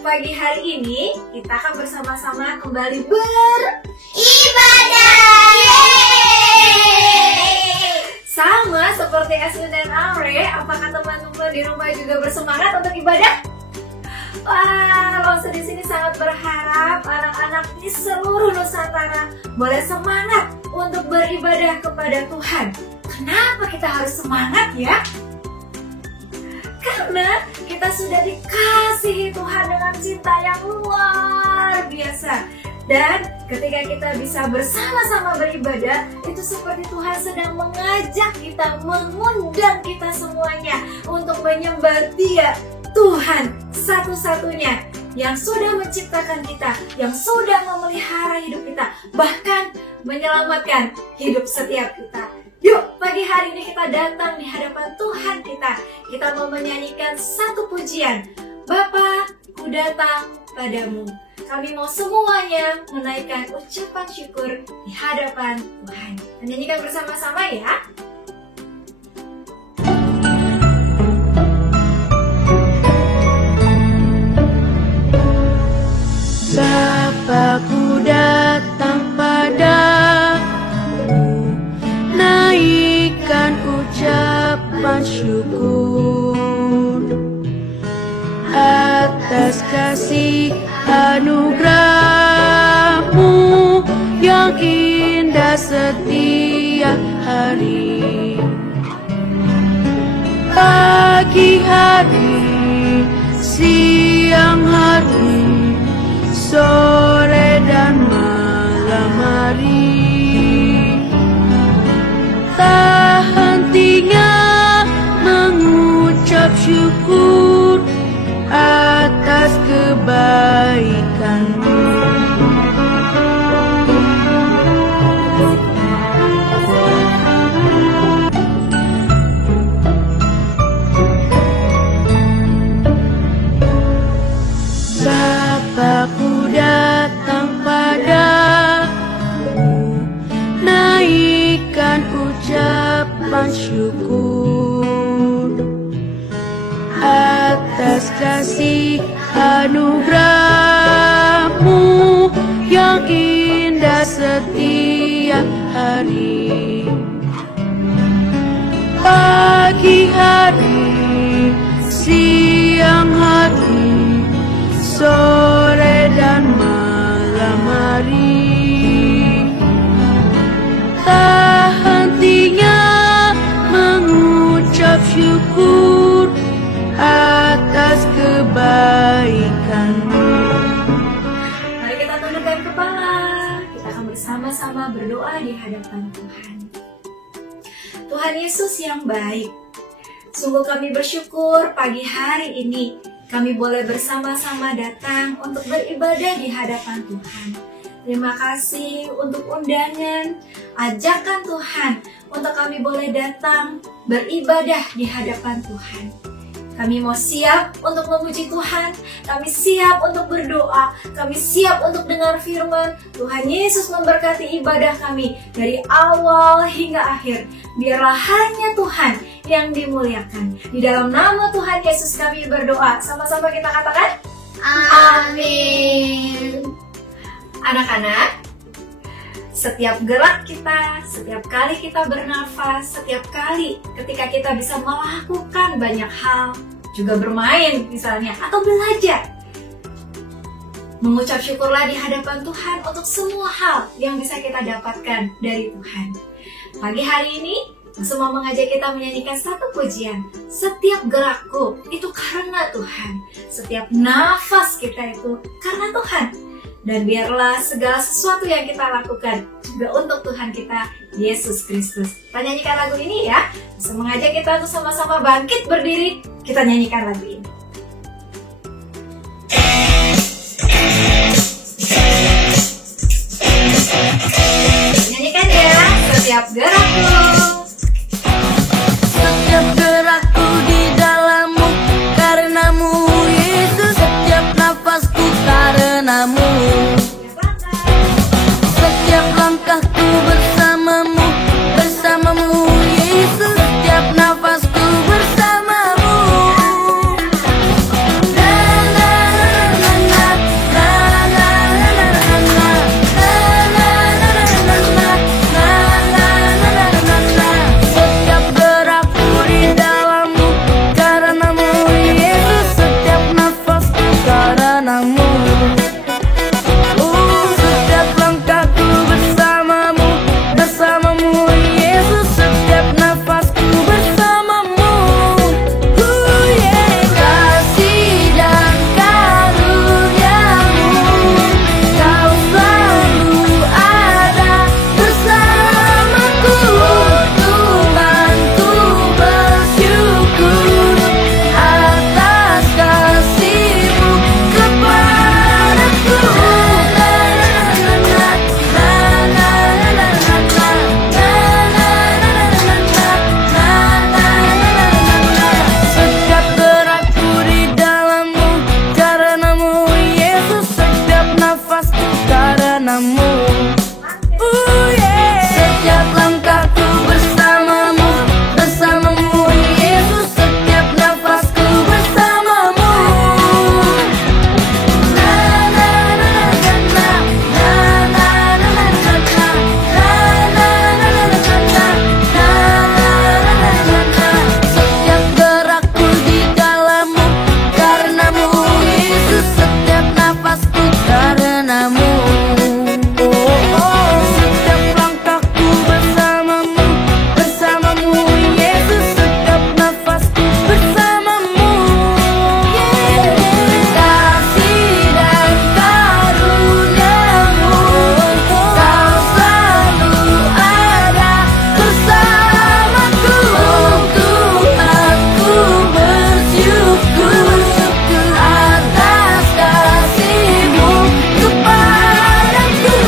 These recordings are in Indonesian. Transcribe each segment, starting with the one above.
Pagi hari ini kita akan bersama-sama kembali beribadah. Sama seperti Eslin dan Amre, apakah teman-teman di rumah juga bersemangat untuk ibadah? Wah, Lonse di sini sangat berharap anak-anak di seluruh Nusantara boleh semangat untuk beribadah kepada Tuhan. Kenapa kita harus semangat ya? Karena kita sudah dikasihi Tuhan dengan cinta yang luar biasa. Dan ketika kita bisa bersama-sama beribadah, itu seperti Tuhan sedang mengajak kita, mengundang kita semuanya untuk menyembah Dia, Tuhan satu-satunya yang sudah menciptakan kita, yang sudah memelihara hidup kita, bahkan menyelamatkan hidup setiap kita. Yuk, pagi hari ini kita datang di hadapan Tuhan kita. Kita mau menyanyikan satu pujian. Bapa, ku datang padamu. Kami mau semuanya menaikkan ucapan syukur di hadapan Tuhan. Menyanyikan bersama-sama ya. Bapa, ku datang padamu, naikkan ucapan syukur atas kasih anugerah-Mu yang indah setiap hari. Pagi hari, siang hari, sore dan malam hari, tak hentinya mengucap syukur atas kebaikan-Mu. Bapa, ku datang padamu, naikkan ucapan syukur atas kasih anugerah-Mu yang indah setiap hari. Pagi hari, siang hari, sore dan malam hari, tak hentinya mengucap syukur atas kebaikan-Mu. Mari kita tundukkan kepala. Kita akan bersama-sama berdoa di hadapan Tuhan. Tuhan Yesus yang baik, sungguh kami bersyukur pagi hari ini kami boleh bersama-sama datang untuk beribadah di hadapan Tuhan. Terima kasih untuk undangan, ajakan Tuhan untuk kami boleh datang beribadah di hadapan Tuhan. Kami mau siap untuk memuji Tuhan, kami siap untuk berdoa, kami siap untuk dengar firman. Tuhan Yesus memberkati ibadah kami dari awal hingga akhir. Biarlah hanya Tuhan yang dimuliakan. Di dalam nama Tuhan Yesus kami berdoa. Sama-sama kita katakan, Amin. anak-anak, Setiap gerak kita, setiap kali kita bernafas, setiap kali ketika kita bisa melakukan banyak hal, juga bermain misalnya, atau belajar. Mengucap syukurlah di hadapan Tuhan untuk semua hal yang bisa kita dapatkan dari Tuhan. Pagi hari ini, semua mengajak kita menyanyikan satu pujian. Setiap gerakku itu karena Tuhan. Setiap nafas kita itu karena Tuhan. Dan biarlah segala sesuatu yang kita lakukan juga untuk Tuhan kita, Yesus Kristus. Kita nyanyikan lagu ini ya. Bisa mengajak kita untuk sama-sama bangkit berdiri. Kita nyanyikan lagu ini. Nyanyikan ya, setiap gerakku. Setiap gerakku di dalam-Mu, karena-Mu Yesus. Setiap nafasku karena-Mu. Setiap langkahku bersama-Mu, bersama-Mu Yesus. Setiap nafasku bersama-Mu. Na na na na na na na na na na. Setiap gerakku di dalam-Mu, karena-Mu Yesus. Setiap nafasku karena-Mu. Setiap langkahku bersama-Mu, bersama-Mu Yesus. Setiap nafasku bersama-Mu. Kasih dan karunia-Mu, Kau selalu ada bersamaku. Tuhanku bersyukur atas kasih-Mu kepadaku. Setiap gerakku di dalam-Mu, karena-Mu Yesus. Setiap nafasku karena-Mu. Setiap langkahku bersama-Mu, bersama-Mu Yesus. Setiap nafasku bersama-Mu. Na na na na na na na na na na na. Setiap gerakku di dalam-Mu, karena-Mu Yesus. Setiap nafasku karena-Mu. Setiap langkahku bersama-Mu, bersama-Mu Yesus. Setiap nafasku bersama-Mu. Kasih dan karunia-Mu, Kau selalu ada bersamaku. Tuhanku bersyukur atas kasih-Mu kepadaku.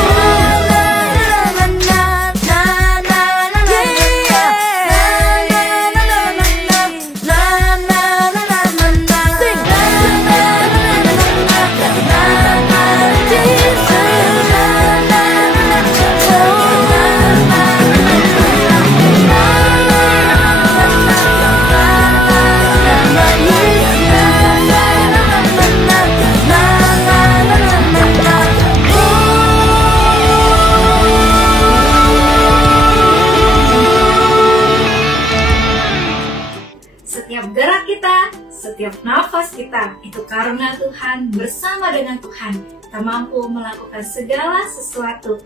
Setiap gerak kita, setiap nafas kita, itu karena Tuhan. Bersama dengan Tuhan, kita mampu melakukan segala sesuatu.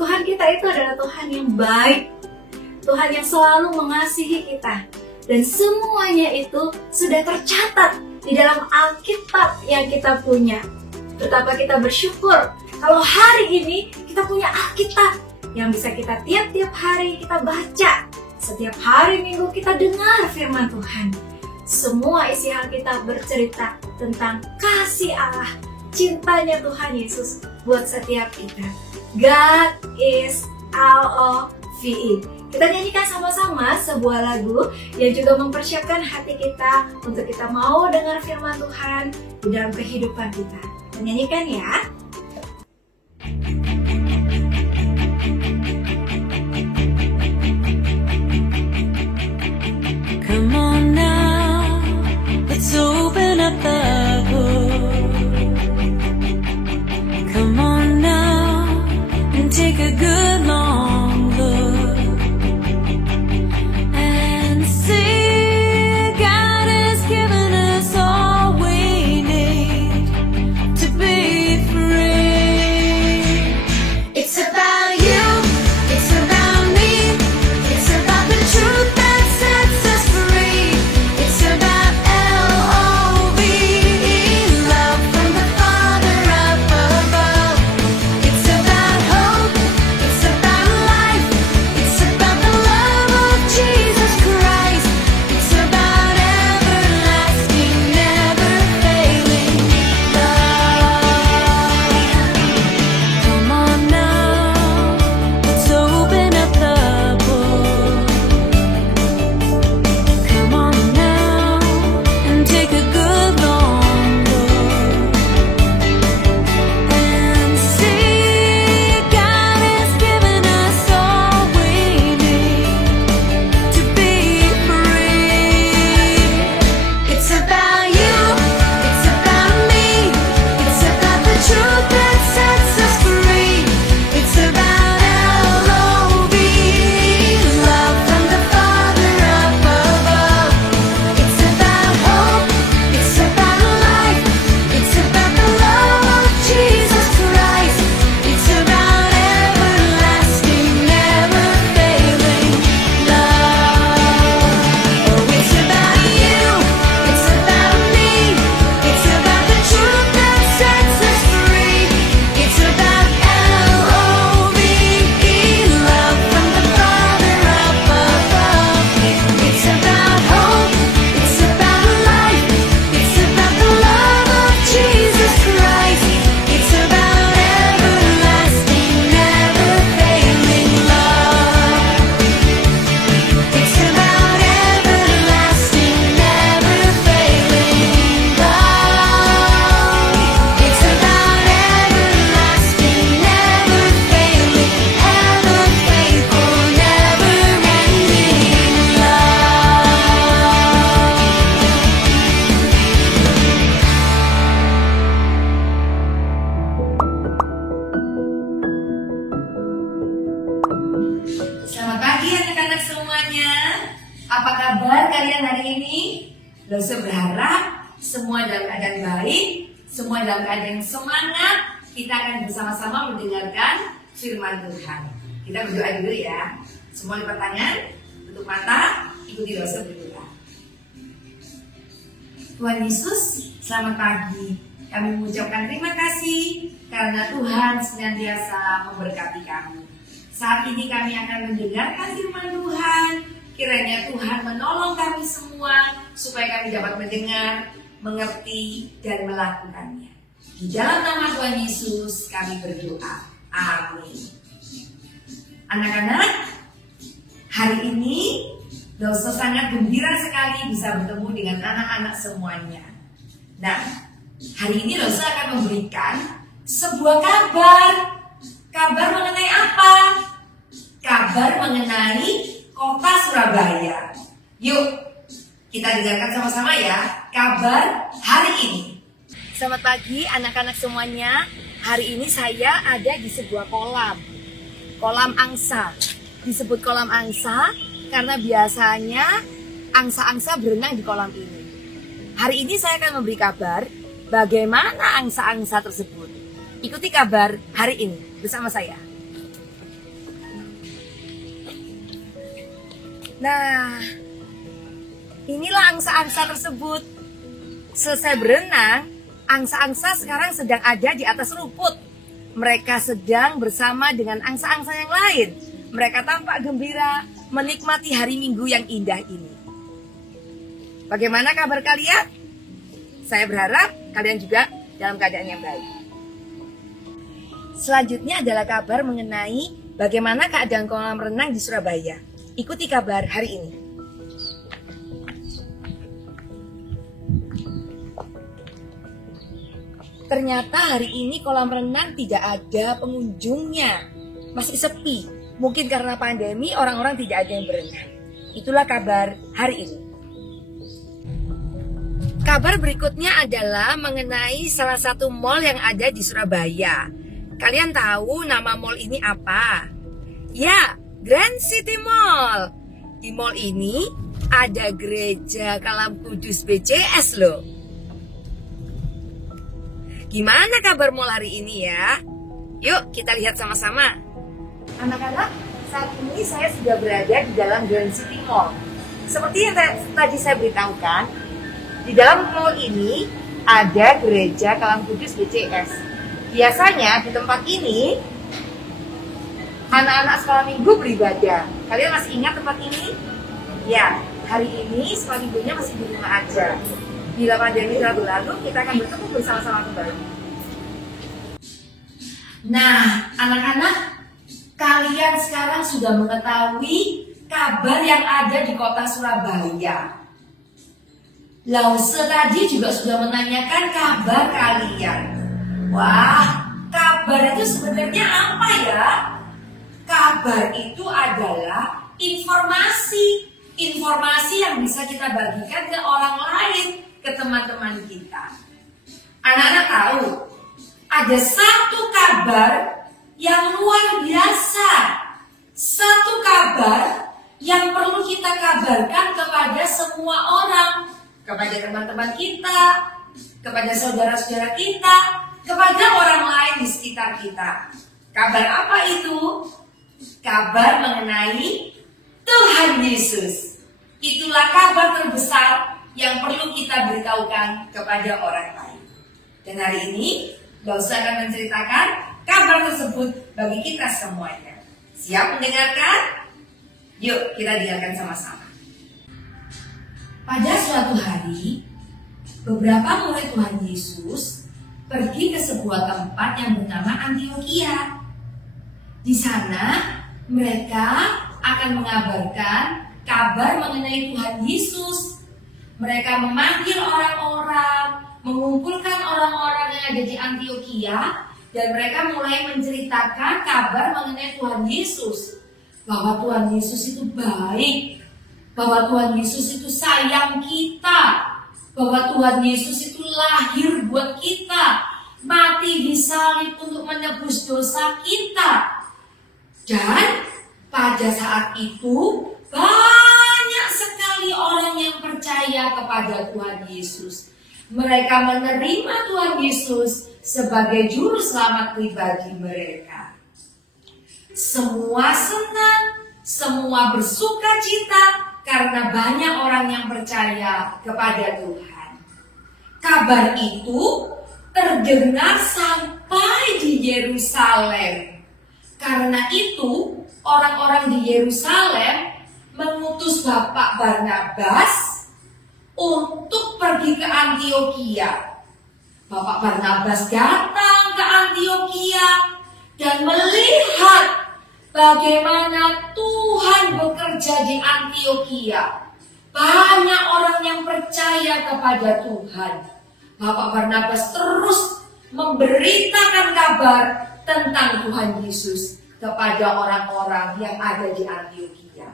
Tuhan kita itu adalah Tuhan yang baik, Tuhan yang selalu mengasihi kita. Dan semuanya itu sudah tercatat di dalam Alkitab yang kita punya. Betapa kita bersyukur kalau hari ini kita punya Alkitab yang bisa kita tiap-tiap hari kita baca. Setiap hari Minggu kita dengar firman Tuhan. Semua isi Alkitab bercerita tentang kasih Allah, cintanya Tuhan Yesus buat setiap kita. God is L-O-V-E. Kita nyanyikan sama-sama sebuah lagu yang juga mempersiapkan hati kita untuk kita mau dengar firman Tuhan di dalam kehidupan kita. Kita nyanyikan ya. Come on now, let's open up the book. Come on now and take a good look. Apa kabar kalian hari ini? Loso berharap semua dalam keadaan baik, semua dalam keadaan semangat. Kita akan bersama-sama mendengarkan firman Tuhan. Kita berdoa dulu ya. Semua lipat tangan, tutup mata, ikuti Loso berdoa. Tuhan Yesus, selamat pagi. Kami mengucapkan terima kasih karena Tuhan senantiasa memberkati kami. Saat ini kami akan mendengarkan firman Tuhan. Kiranya Tuhan menolong kami semua supaya kami dapat mendengar, mengerti, dan melakukannya. Di dalam nama Tuhan Yesus kami berdoa. Amin. Anak-anak, hari ini Loso sangat gembira sekali bisa bertemu dengan anak-anak semuanya. Nah, hari ini Loso akan memberikan sebuah kabar. Kabar mengenai apa? Kabar mengenai kota Surabaya. Yuk, kita dengarkan sama-sama ya kabar hari ini. Selamat pagi anak-anak semuanya. Hari ini saya ada di sebuah kolam. Kolam angsa. Disebut kolam angsa karena biasanya angsa-angsa berenang di kolam ini. Hari ini saya akan memberi kabar bagaimana angsa-angsa tersebut. Ikuti kabar hari ini bersama saya. Nah, inilah angsa-angsa tersebut. Selesai berenang, angsa-angsa sekarang sedang ada di atas rumput. Mereka sedang bersama dengan angsa-angsa yang lain. Mereka tampak gembira menikmati hari Minggu yang indah ini. Bagaimana kabar kalian? Saya berharap kalian juga dalam keadaan yang baik. Selanjutnya adalah kabar mengenai bagaimana keadaan kolam renang di Surabaya. Ikuti kabar hari ini. Ternyata hari ini kolam renang tidak ada pengunjungnya. Masih sepi. Mungkin karena pandemi orang-orang tidak ada yang berenang. Itulah kabar hari ini. Kabar berikutnya adalah mengenai salah satu mall yang ada di Surabaya. Kalian tahu nama mall ini apa? Ya, Grand City Mall. Di mall ini ada gereja Kalam Kudus BCS loh. Gimana kabar mall hari ini ya? Yuk kita lihat sama-sama. Anak-anak, saat ini saya sudah berada di dalam Grand City Mall. Seperti yang tadi saya beritahukan, di dalam mall ini ada gereja Kalam Kudus BCS. Biasanya di tempat ini anak-anak sekolah minggu beribadah. Kalian masih ingat tempat ini? Ya, hari ini sekolah minggunya masih di rumah aja. Bila pandemi telah berlalu, kita akan bertemu bersama-sama kembali. Nah, anak-anak, kalian sekarang sudah mengetahui kabar yang ada di kota Surabaya. Lause tadi juga sudah menanyakan kabar kalian. Wah, kabar itu sebenarnya apa ya? Kabar itu adalah informasi. Informasi yang bisa kita bagikan ke orang lain, ke teman-teman kita. Anak-anak tahu, ada satu kabar yang luar biasa. Satu kabar yang perlu kita kabarkan kepada semua orang. Kepada teman-teman kita, kepada saudara-saudara kita, kepada orang lain di sekitar kita. Kabar apa itu? Kabar mengenai Tuhan Yesus. Itulah kabar terbesar yang perlu kita beritahukan kepada orang lain. Dan hari ini, Loso akan menceritakan kabar tersebut bagi kita semuanya. Siap mendengarkan? Yuk kita dengarkan sama-sama. Pada suatu hari, beberapa murid Tuhan Yesus pergi ke sebuah tempat yang bernama Antioquia. Di sana mereka akan mengabarkan kabar mengenai Tuhan Yesus. Mereka memanggil orang-orang, mengumpulkan orang-orang yang ada di Antioquia, dan mereka mulai menceritakan kabar mengenai Tuhan Yesus. Bahwa Tuhan Yesus itu baik, bahwa Tuhan Yesus itu sayang kita, bahwa Tuhan Yesus itu lahir buat kita, mati di salib untuk menebus dosa kita. Dan pada saat itu banyak sekali percaya kepada Tuhan Yesus. Mereka menerima Tuhan Yesus sebagai juru selamat pribadi mereka. Semua senang, semua bersuka cita karena banyak orang yang percaya kepada Tuhan. Kabar itu terdengar sampai di Yerusalem. Karena itu, orang-orang di Yerusalem mengutus Bapak Barnabas untuk pergi ke Antiokhia. Bapak Barnabas datang ke Antiokhia dan melihat bagaimana Tuhan bekerja di Antiokhia. Banyak orang yang percaya kepada Tuhan. Bapak Barnabas terus memberitakan kabar tentang Tuhan Yesus kepada orang-orang yang ada di Antiokhia.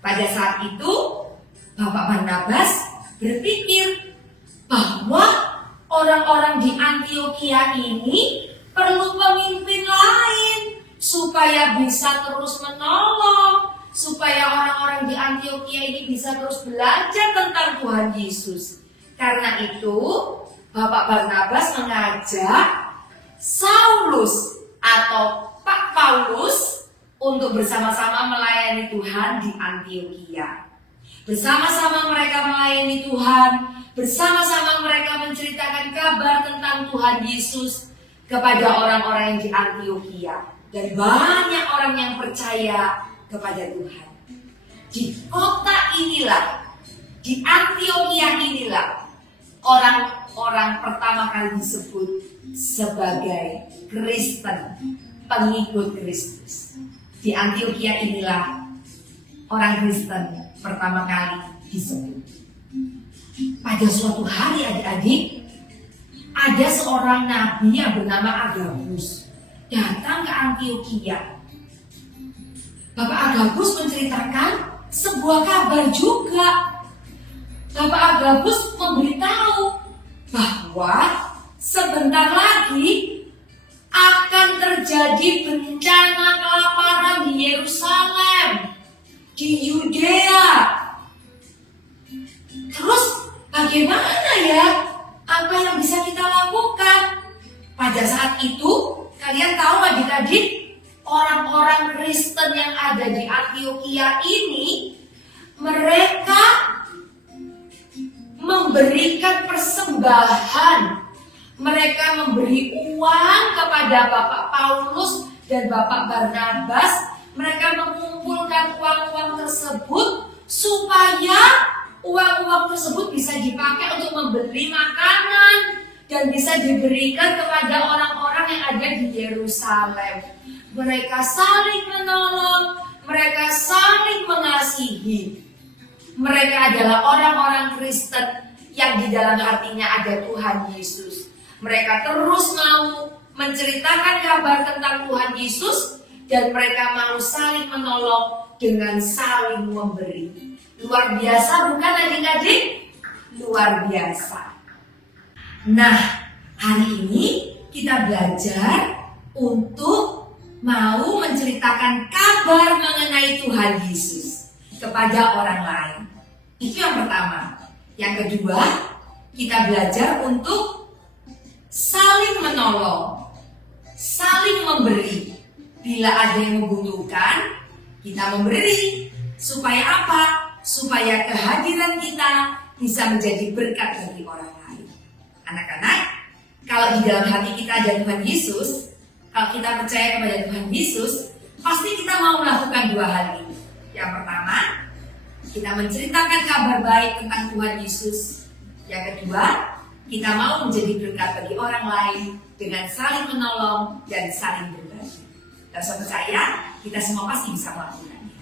Pada saat itu, Bapak Barnabas berpikir bahwa orang-orang di Antiokhia ini perlu pemimpin lain supaya bisa terus menolong, supaya orang-orang di Antiokhia ini bisa terus belajar tentang Tuhan Yesus. Karena itu, Bapak Barnabas mengajak Saulus atau Pak Paulus untuk bersama-sama melayani Tuhan di Antiokhia. Bersama-sama mereka melayani Tuhan, bersama-sama mereka menceritakan kabar tentang Tuhan Yesus kepada orang-orang yang di Antiokhia. Dan banyak orang yang percaya kepada Tuhan. Di kota inilah, di Antiokhia inilah, orang-orang pertama kali disebut sebagai Kristen, pengikut Kristus. Di Antiokhia inilah orang Kristen pertama kali disebut. Pada suatu hari adik-adik, ada seorang nabi yang bernama Agabus datang ke Antiokhia. Bapak Agabus menceritakan sebuah kabar juga. Bapak Agabus memberitahu bahwa sebentar lagi akan terjadi bencana kelaparan di Yerusalem, di Yudea. Terus bagaimana ya? Apa yang bisa kita lakukan? Pada saat itu, kalian tahu adik-adik, orang-orang Kristen yang ada di Antiokhia ini, mereka memberikan persembahan. Mereka memberi uang kepada Bapak Paulus dan Bapak Barnabas. Mereka mengumpulkan uang-uang tersebut supaya uang-uang tersebut bisa dipakai untuk membeli makanan dan bisa diberikan kepada orang-orang yang ada di Yerusalem. Mereka saling menolong, mereka saling mengasihi. Mereka adalah orang-orang Kristen yang di dalam hatinya ada Tuhan Yesus. Mereka terus mau menceritakan kabar tentang Tuhan Yesus dan mereka mau saling menolong dengan saling memberi. Luar biasa bukan adik-adik? Luar biasa. Nah, hari ini kita belajar untuk mau menceritakan kabar mengenai Tuhan Yesus kepada orang lain. Itu yang pertama. Yang kedua, kita belajar untuk saling menolong, saling memberi. Bila ada yang membutuhkan, kita memberi. Supaya apa? Supaya kehadiran kita bisa menjadi berkat bagi orang lain. Anak-anak, kalau di dalam hati kita ada Tuhan Yesus, kalau kita percaya kepada Tuhan Yesus, pasti kita mau melakukan dua hal ini. Yang pertama, kita menceritakan kabar baik tentang Tuhan Yesus. Yang kedua, kita mau menjadi berkat bagi orang lain dengan saling menolong dan saling berbagi. Dan saya percaya kita semua pasti bisa melakukannya.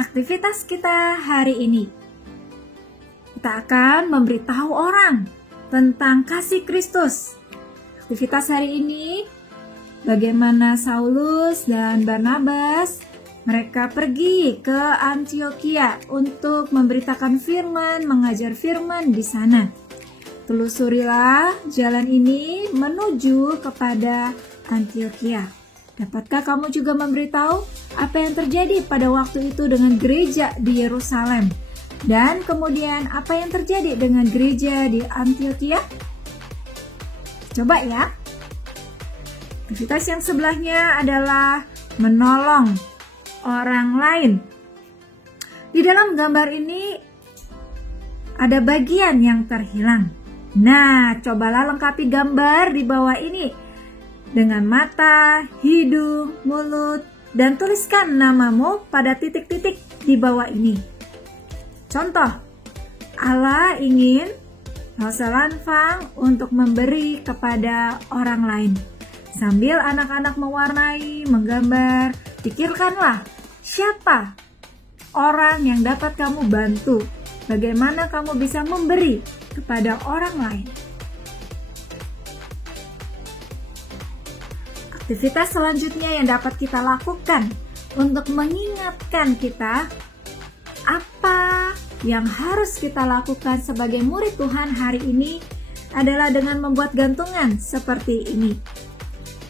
Aktivitas kita hari ini, kita akan memberitahu orang tentang kasih Kristus. Aktivitas hari ini, bagaimana Saulus dan Barnabas mereka pergi ke Antiokhia untuk memberitakan firman, mengajar firman di sana. Telusurilah jalan ini menuju kepada Antiokhia. Dapatkah kamu juga memberitahu apa yang terjadi pada waktu itu dengan gereja di Yerusalem? Dan kemudian apa yang terjadi dengan gereja di Antioquia? Coba ya. Aktivitas yang sebelahnya adalah menolong orang lain. Di dalam gambar ini ada bagian yang terhilang. Nah, cobalah lengkapi gambar di bawah ini dengan mata, hidung, mulut, dan tuliskan namamu pada titik-titik di bawah ini. Contoh, Allah ingin Lause Lanfang untuk memberi kepada orang lain. Sambil anak-anak mewarnai, menggambar, pikirkanlah siapa orang yang dapat kamu bantu. Bagaimana kamu bisa memberi kepada orang lain. Aktivitas selanjutnya yang dapat kita lakukan untuk mengingatkan kita apa yang harus kita lakukan sebagai murid Tuhan hari ini adalah dengan membuat gantungan seperti ini.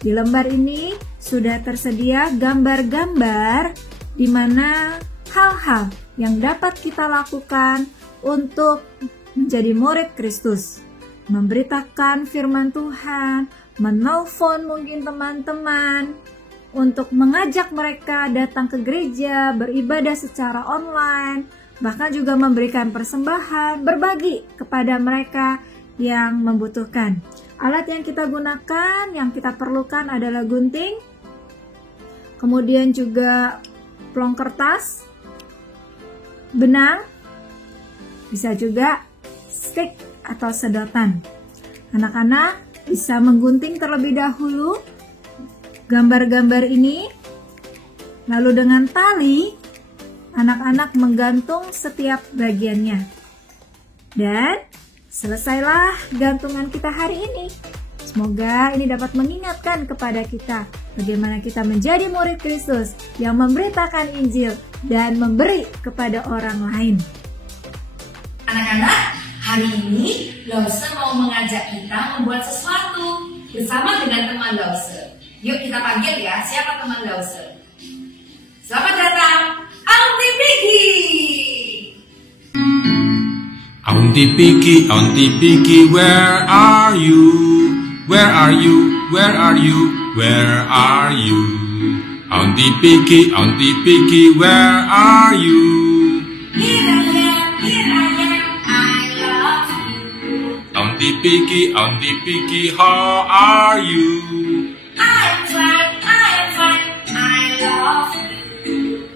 Di lembar ini sudah tersedia gambar-gambar di mana hal-hal yang dapat kita lakukan untuk menjadi murid Kristus. Memberitakan firman Tuhan, menelpon mungkin teman-teman, untuk mengajak mereka datang ke gereja, beribadah secara online, bahkan juga memberikan persembahan, berbagi kepada mereka yang membutuhkan. Alat yang kita gunakan, yang kita perlukan adalah gunting, kemudian juga plong kertas, benang, bisa juga stick atau sedotan. Anak-anak bisa menggunting terlebih dahulu gambar-gambar ini, lalu dengan tali anak-anak menggantung setiap bagiannya. Dan selesailah gantungan kita hari ini. Semoga ini dapat mengingatkan kepada kita bagaimana kita menjadi murid Kristus yang memberitakan Injil dan memberi kepada orang lain. Anak-anak, hari ini Lause mau mengajak kita membuat sesuatu bersama dengan teman Lause. Yuk kita panggil ya, siapa teman Lause? Selamat datang, Auntie Piggy! Auntie Piggy, where are you? Where are you? Where are you? Where are you? Auntie Piggy, where are you? Here I am, I love you. Auntie Piggy, how are you? I'm fine, I love you.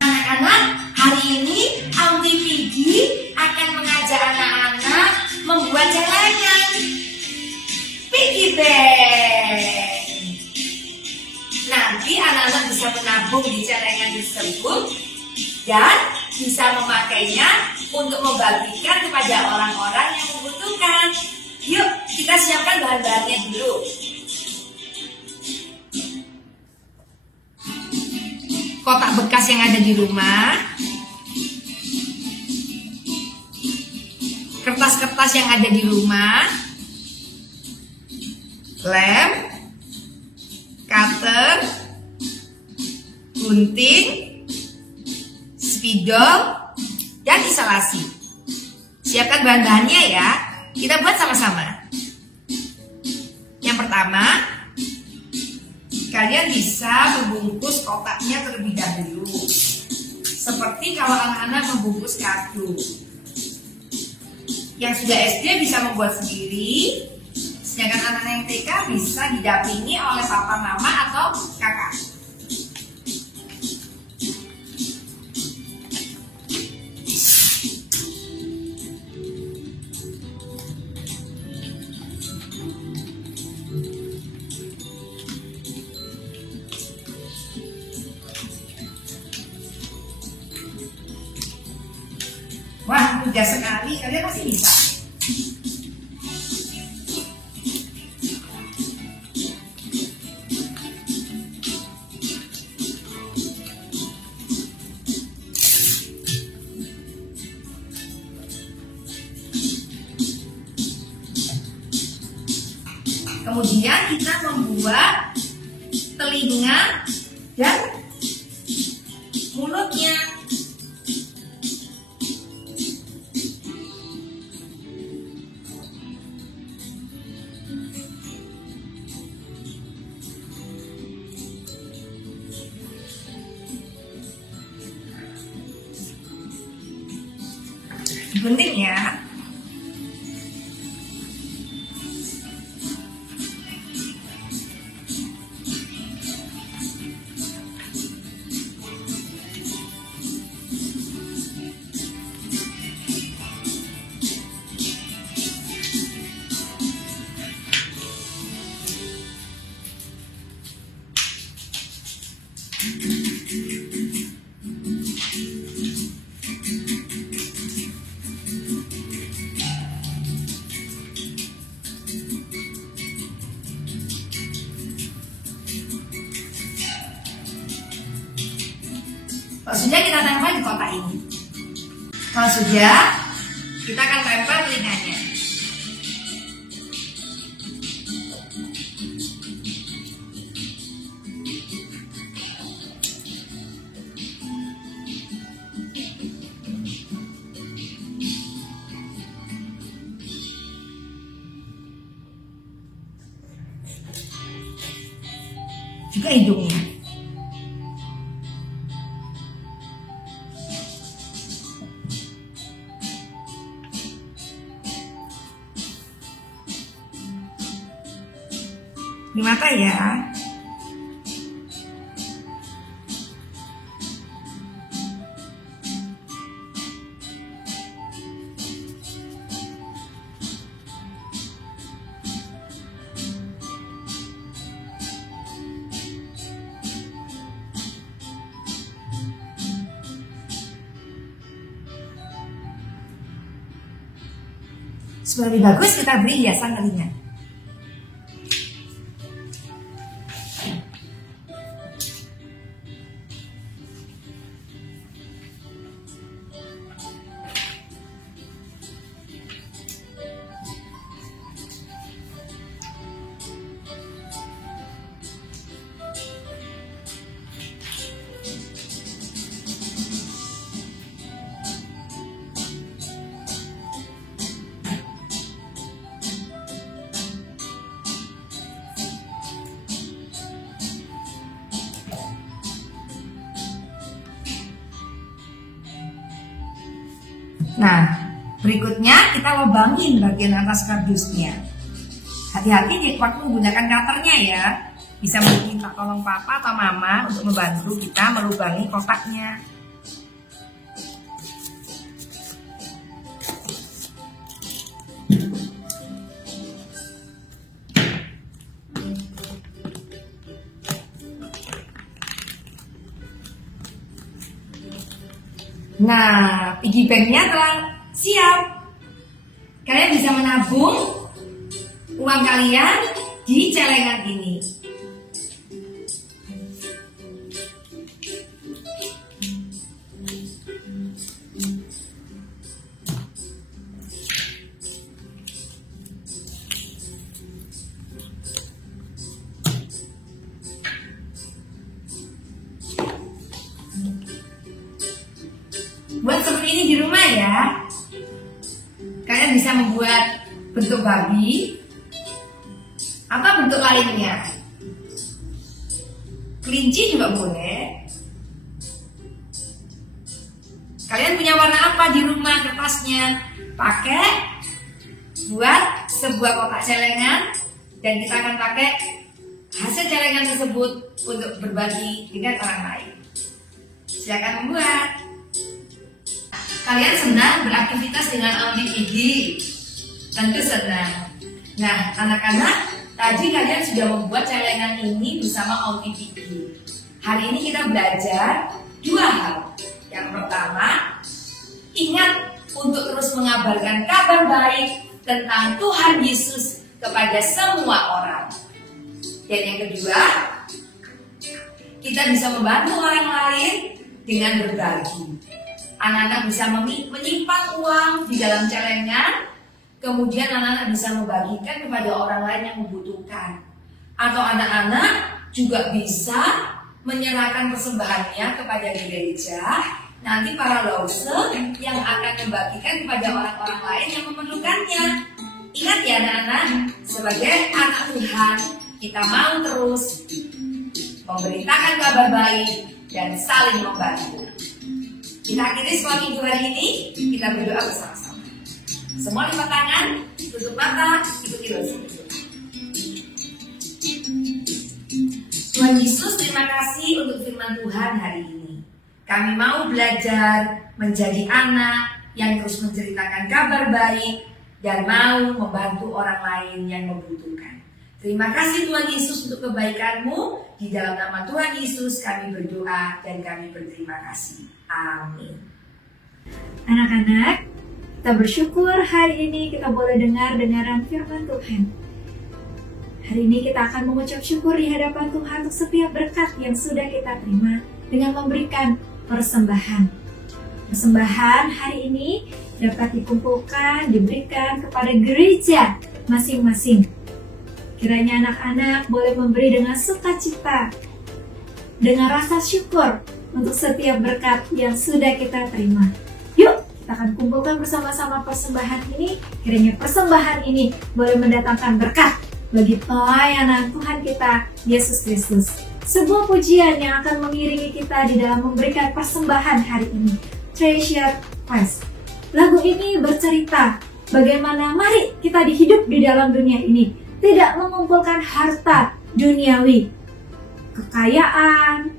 Anak-anak, hari ini Auntie Piggy akan mengajak anak-anak membuat celengan Piggy Bank. Nanti anak-anak bisa menabung di celengan tersebut dan bisa memakainya untuk membagikan kepada orang-orang yang membutuhkan. Yuk, kita siapkan bahan-bahannya dulu. Kotak bekas yang ada di rumah, kertas-kertas yang ada di rumah, lem, cutter, gunting, spidol, dan isolasi. Siapkan bahan-bahannya ya. Kita buat sama-sama. Yang pertama, kalian bisa membungkus kotaknya terlebih dahulu. Seperti kalau anak-anak membungkus kado. Yang sudah SD bisa membuat sendiri, sedangkan anak-anak yang TK bisa didampingi oleh papa, mama, atau kakak. Wah, mudah sekali, kalian pasti bisa. Kemudian kita membuat telinga dan mulutnya. Penting ya. Kalau sudah, kita tempel di kotak ini. Kalau sudah, kita akan tempel telinganya. Juga hidungnya. Di mata ya. Supaya lebih bagus, kita beri hiasan telinga. Nah, berikutnya kita lubangin bagian atas kardusnya. Hati-hati di waktu menggunakan cutternya ya. Bisa minta tolong papa atau mama untuk membantu kita melubangi kotaknya. Nah, piggy banknya telah siap. Kalian bisa menabung uang kalian di celengan ini. Buat seperti ini di rumah ya. Kalian bisa membuat bentuk babi atau bentuk lainnya. Kelinci juga boleh. Kalian punya warna apa di rumah kertasnya? Pakai buat sebuah kotak celengan, dan kita akan pakai hasil celengan tersebut untuk berbagi dengan orang lain. Silakan membuat. Kalian senang beraktivitas dengan Aunty Piggy? Tentu senang. Nah, anak-anak, tadi kalian sudah membuat celengan ini bersama Aunty Piggy. Hari ini kita belajar dua hal. Yang pertama, ingat untuk terus mengabarkan kabar baik tentang Tuhan Yesus kepada semua orang. Dan yang kedua, kita bisa membantu orang lain dengan berbagi. Anak-anak bisa menyimpan uang di dalam celengan kemudian anak-anak bisa membagikan kepada orang lain yang membutuhkan. Atau anak-anak juga bisa menyerahkan persembahannya kepada gereja. Nanti para lause yang akan membagikan kepada orang-orang lain yang memerlukannya. Ingat ya anak-anak, sebagai anak Tuhan, kita mau terus memberitakan kabar baik dan saling membantu. Kita akhiri sekolah minggu hari ini, kita berdoa bersama-sama. Semua lipat tangan, tutup mata, ikuti doa. Tuhan Yesus, terima kasih untuk firman Tuhan hari ini. Kami mau belajar menjadi anak yang terus menceritakan kabar baik dan mau membantu orang lain yang membutuhkan. Terima kasih Tuhan Yesus untuk kebaikan-Mu. Di dalam nama Tuhan Yesus kami berdoa dan kami berterima kasih. Amin. Anak-anak, kita bersyukur hari ini kita boleh dengar-dengaran firman Tuhan. Hari ini kita akan mengucap syukur di hadapan Tuhan untuk setiap berkat yang sudah kita terima dengan memberikan persembahan. Persembahan hari ini dapat dikumpulkan, diberikan kepada gereja masing-masing. Kiranya anak-anak boleh memberi dengan sukacita, dengan rasa syukur untuk setiap berkat yang sudah kita terima. Yuk, kita akan kumpulkan bersama-sama persembahan ini. Kiranya persembahan ini boleh mendatangkan berkat bagi pelayanan Tuhan kita, Yesus Kristus. Sebuah pujian yang akan mengiringi kita di dalam memberikan persembahan hari ini. Treasure Quest. Lagu ini bercerita bagaimana mari kita hidup di dalam dunia ini, tidak mengumpulkan harta duniawi, kekayaan,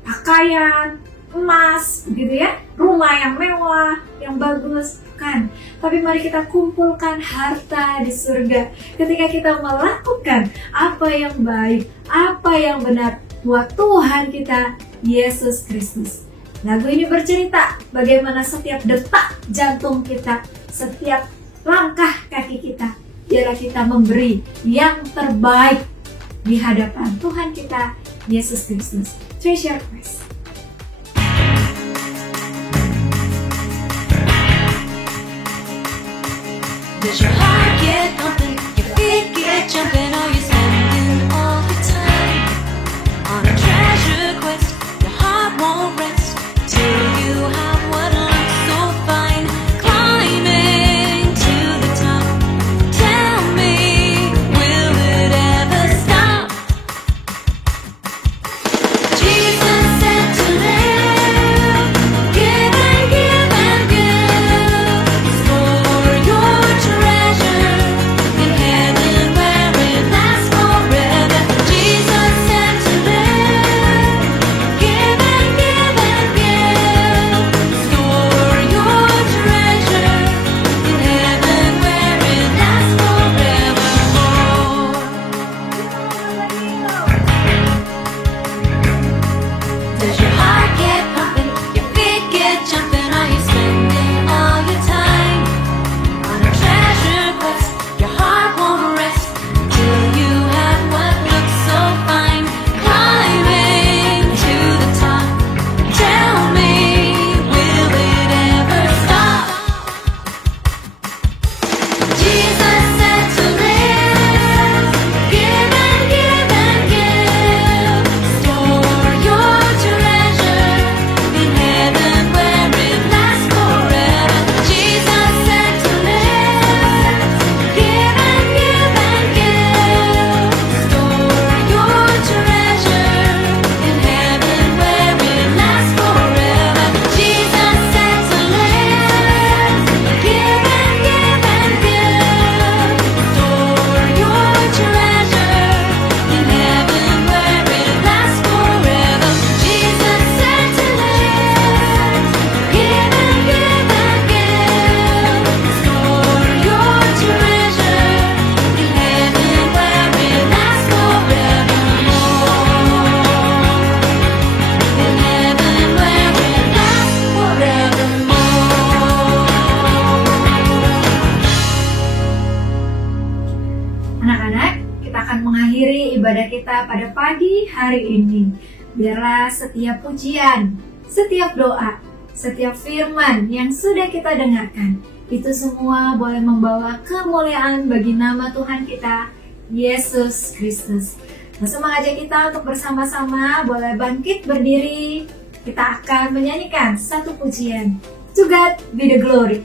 pakaian, emas, gitu ya, rumah yang mewah, yang bagus, kan? Tapi mari kita kumpulkan harta di surga. Ketika kita melakukan apa yang baik, apa yang benar buat Tuhan kita, Yesus Kristus. Lagu ini bercerita bagaimana setiap detak jantung kita, setiap langkah kaki kita, biarlah kita memberi yang terbaik di hadapan Tuhan kita, Yesus Kristus. Treasure Quest. Does your heart get pumping, your feet get jumping, are you spending all your time on a treasure quest? Your heart won't rest till you have what looks so fine, climbing to the top. Tell me, will it ever stop? Jesus said to live, give and give and give, store your treasure in heaven where it lasts forever. Jesus said to live, give and give and give, store your treasure in heaven where it lasts forevermore. Does your heart get pumping, your feet get jumping, are you spending all your time on a treasure quest? Your heart won't rest till you have what looks so fine, climbing to the top. Tell me, will it ever stop? Jesus said to live, give and give and give, store your treasure in heaven where it lasts forever. Jesus said to live, give and give and give, store your treasure in heaven where it lasts forever. Jesus said to live, give and give and give, store your treasure in heaven where it lasts forever. Jesus said to live, give and give and give, store your treasure in heaven where it lasts forevermore. In heaven where it lasts forevermore. Anak-anak, kita akan mengakhiri ibadah kita pada pagi hari ini. Biarlah setiap pujian, setiap doa, setiap firman yang sudah kita dengarkan, Itu semua boleh membawa kemuliaan bagi nama Tuhan kita, Yesus Kristus. Langsung mengajak kita untuk bersama-sama boleh bangkit berdiri. Kita akan menyanyikan satu pujian. To God be the glory.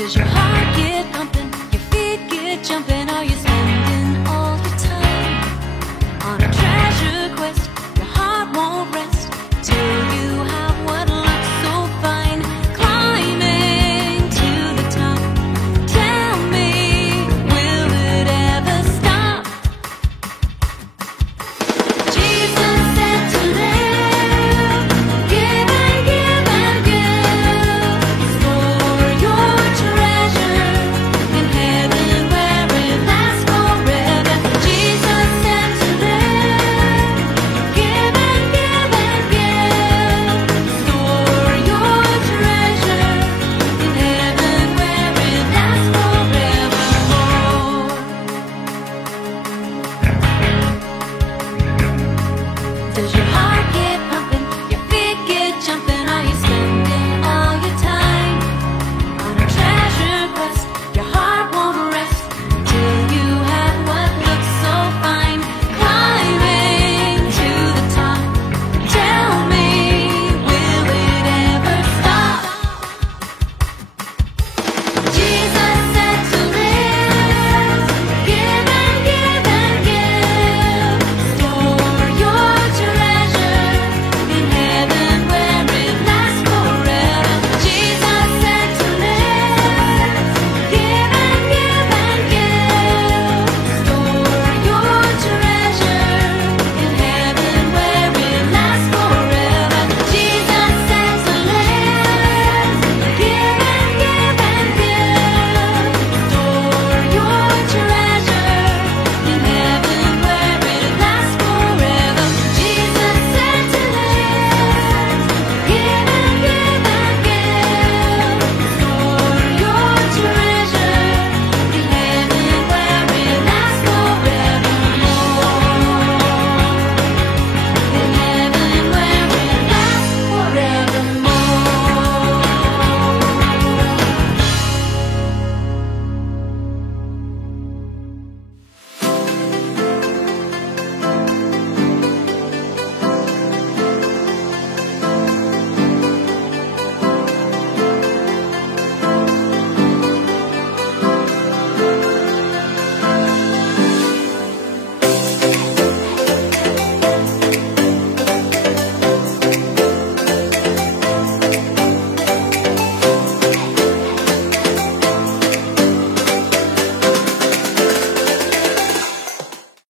Does your heart get pumping? Your feet get jumping? Are you spending all your time on a treasure quest? Your heart won't rest till you have what looks so fine. Climbing to the top. Tell me, will it ever stop? Jesus said to live, give and give and give. Store your treasure in heaven where it lasts forever. Jesus said to live, give and give and give. Store your treasure in heaven where it lasts forevermore. Does your heart